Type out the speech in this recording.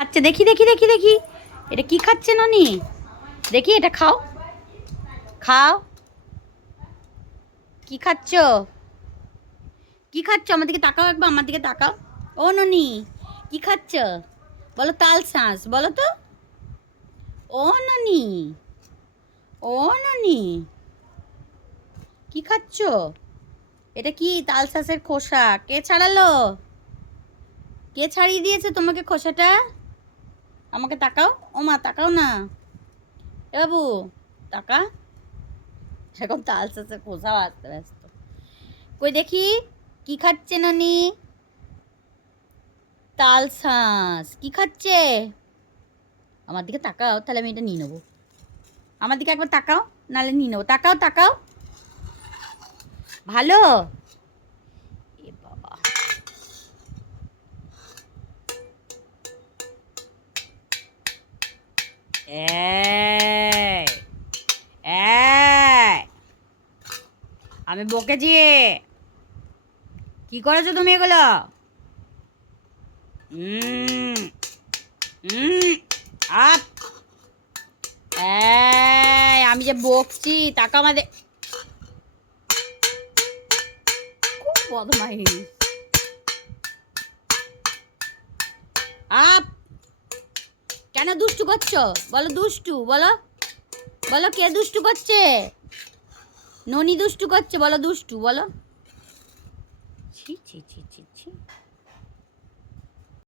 আচ্ছা, দেখি দেখি দেখি দেখি এটা কি খাচ্ছে ননি? দেখি এটা খাও, খাও। কি খাচ্ছ? কি খাচ্ছ? আমার দিকে তাকাও, একবার আমার দিকে তাকাও। ও ননি, কি খাচ্ছ? বলো তাল শাঁস, বলো তো। ও ননি, ও ননি, কি খাচ্ছ? এটা কি? তাল শাঁসের খোসা কে ছাড়ালো? কে ছাড়িয়ে দিয়েছে তোমাকে খোসাটা? আমাকে তাকাও, ও মা তাকাও না। এ বাবু, তাকা। এখন তাল শাঁসের খোসাও আসতে ব্যস্ত। কই দেখি, কি খাচ্ছে ননি? তাল শাঁস কি খাচ্ছে? আমার দিকে তাকাও, তাহলে আমি এটা নিয়ে নেবো। আমার দিকে একবার তাকাও, নাহলে নিয়ে নেবো। তাকাও তাকাও, ভালো। এ বাবা, এই এই, আমি বকেছি। কি করেছো তুমি এগুলো? হুম হুম, আপ। এই, আমি যে বকছি, তাকা আমাদের। খুব বদমাইশ। আপ। কেন দুষ্টু করছো? বলো দুষ্টু, বলো। বলো কে দুষ্টু করছে? ননি দুষ্টু করছে, বলো দুষ্টু, বলো। ছি ছি ছি।